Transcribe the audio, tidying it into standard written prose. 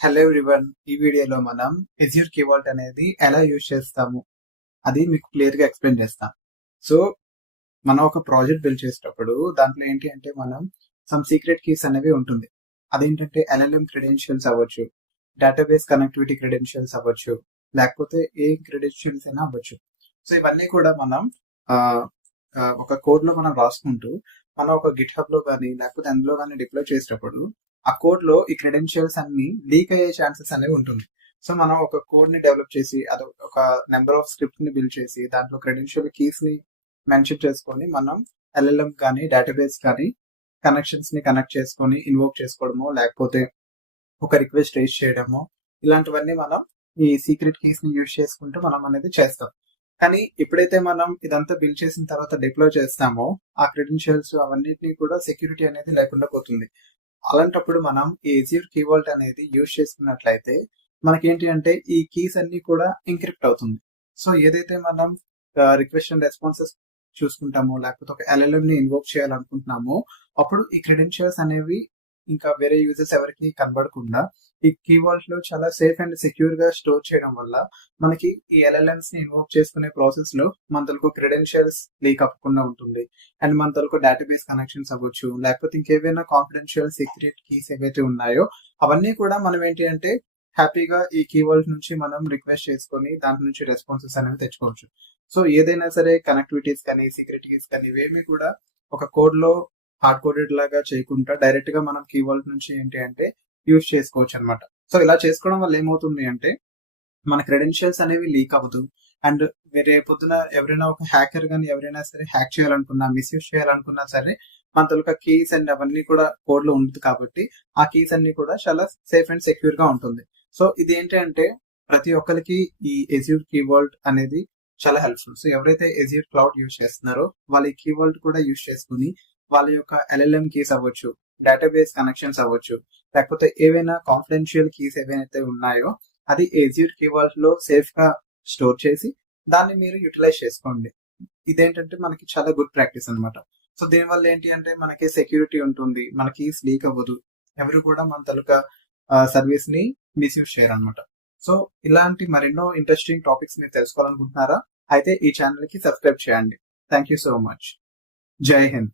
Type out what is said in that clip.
Hello everyone. ఈ వీడియోలో మనం ఎజ్యూర్ కీ వాల్ట్ అనేది ఎలా యూజ్ చేస్తాము అది మీకు క్లియర్ గా ఎక్స్ప్లెయిన్ చేస్తాం. సో మనం ఒక ప్రాజెక్ట్ బిల్డ్ చేసేటప్పుడు దాంట్లో ఏంటి అంటే మనం సమ్ సీక్రెట్ కీస్ అనేవి ఉంటుంది. అదేంటంటే ఎల్ఎల్ఎం క్రెడెన్షియల్స్ అవ్వచ్చు, డేటాబేస్ కనెక్టివిటీ క్రెడెన్షియల్స్ అవ్వచ్చు, లేకపోతే ఏ క్రెడెన్షియల్స్ అయినా అవ్వచ్చు. సో ఇవన్నీ కూడా మనం ఆ, ఒక కోడ్ లో మనం రాసుకుంటూ మనం ఒక గిట్ హబ్ లో కానీ లేకపోతే అందులో కానీ డిప్లాయ్ చేసేటప్పుడు ఆ కోడ్ లో ఈ క్రెడెన్షియల్స్ అన్ని లీక్ అయ్యే ఛాన్సెస్ అనేవి ఉంటుంది. సో మనం ఒక కోడ్ ని డెవలప్ చేసి అది ఒక నెంబర్ ఆఫ్ స్క్రిప్ట్ ని బిల్డ్ చేసి దాంట్లో క్రెడెన్షియల్ కీస్ ని మెన్షన్ చేసుకొని మనం ఎల్ఎల్ఎం కానీ డేటాబేస్ కానీ కనెక్షన్స్ ని కనెక్ట్ చేసుకొని ఇన్వోక్ చేసుకోవడమో లేకపోతే ఒక రిక్వెస్ట్ రేజ్ చేయడమో ఇలాంటివన్నీ మనం ఈ సీక్రెట్ కీస్ ని యూజ్ చేసుకుంటూ మనం అనేది చేస్తాం. కానీ ఎప్పుడైతే మనం ఇదంతా బిల్డ్ చేసిన తర్వాత డిప్లాయ్ చేస్తామో ఆ క్రెడెన్షియల్స్ అవన్నిటిని కూడా సెక్యూరిటీ అనేది లేకుండా పోతుంది. అలాంటప్పుడు మనం ఈ ఎజ్యూర్ కీ వాల్ట్ అనేది యూజ్ చేసుకున్నట్లయితే మనకేంటి అంటే ఈ కీస్ అన్ని కూడా ఎంక్రిప్ట్ అవుతుంది. సో ఏదైతే మనం రిక్వెస్ట్ అండ్ రెస్పాన్సెస్ చూసుకుంటామో లేకపోతే ఒక ఎల్ఎల్ఎం ని ఇన్వోక్ చేయాలనుకుంటున్నామో అప్పుడు ఈ క్రెడెన్షియల్స్ అనేవి ఇంకా వేరే యూజర్స్ ఎవరికి కనబడకుండా ఈ కీ వాల్ట్ లో చాలా సేఫ్ అండ్ సెక్యూర్ గా స్టోర్ చేయడం వల్ల మనకి ఈ ఎల్ఎల్ఎంస్ ని ఇన్వోక్ చేసుకునే ప్రాసెస్ లో మన తలకు క్రెడెన్షియల్స్ లీక్ అవ్వకుండా ఉంటుంది. అండ్ మన తలకు డేటాబేస్ కనెక్షన్స్ అవ్వచ్చు లేకపోతే ఇంకేవైనా కాన్ఫిడెన్షియల్ సీక్రెట్ కీస్ ఏవైతే ఉన్నాయో అవన్నీ కూడా మనం ఏంటి అంటే హ్యాపీగా ఈ కీ వాల్ట్ నుంచి మనం రిక్వెస్ట్ చేసుకొని దాని నుంచి రెస్పాన్సెస్ అనేవి తెచ్చుకోవచ్చు. సో ఏదైనా సరే కనెక్టివిటీస్ కానీ సీక్రెట్ కీస్ కానీ ఇవేమీ కూడా ఒక కోడ్ లో హార్డ్ కోడెడ్ లాగా చేయకుండా డైరెక్ట్ గా మనం కీ వాల్ట్ నుంచి ఏంటి అంటే యూజ్ చేసుకోవచ్చు అనమాట. సో ఇలా చేసుకోవడం వల్ల ఏమవుతుంది అంటే మన క్రెడెన్షియల్స్ అనేవి లీక్ అవ్వదు. అండ్ వేరే పొద్దున ఎవరైనా ఒక హ్యాకర్ గానీ ఎవరైనా సరే హ్యాక్ చేయాలనుకున్నా మిస్యూజ్ చేయాలనుకున్నా సరే మన తొలక కీస్ అండ్ అవన్నీ కూడా కోడ్ లో ఉంటుంది కాబట్టి ఆ కీస్ అన్ని కూడా చాలా సేఫ్ అండ్ సెక్యూర్ గా ఉంటుంది. సో ఇది ఏంటంటే ప్రతి ఒక్కరికి ఈ ఎజ్యూర్ కీ వాల్ట్ అనేది చాలా హెల్ప్ఫుల్. సో ఎవరైతే ఎజ్యూర్ క్లౌడ్ యూజ్ చేస్తున్నారో వాళ్ళ ఈ కీ వాల్ట్ కూడా యూజ్ చేసుకుని వాళ్ళ యొక్క ఎల్ఎల్ఎం కీస్ అవ్వచ్చు, డేటాబేస్ కనెక్షన్స్ అవ్వచ్చు, లేకపోతే ఏవైనా కాన్ఫిడెన్షియల్ కీస్ ఏవైతే ఉన్నాయో అది ఎజ్యూర్ కీ వాల్ట్ లో సేఫ్ గా స్టోర్ చేసి దాన్ని మీరు యూటిలైజ్ చేసుకోండి. ఇదేంటంటే మనకి చాలా గుడ్ ప్రాక్టీస్ అనమాట. సో దీనివల్ల ఏంటి అంటే మనకి సెక్యూరిటీ ఉంటుంది, మన కీస్ లీక్ అవ్వదు, ఎవరు కూడా మన తలుక సర్వీస్ ని మిస్యూజ్ చేయరు అనమాట. సో ఇలాంటి మరెన్నో ఇంట్రెస్టింగ్ టాపిక్స్ మీరు తెలుసుకోవాలనుకుంటున్నారా? అయితే ఈ ఛానల్ కి సబ్స్క్రైబ్ చేయండి. Thank you so much. జై హింద్.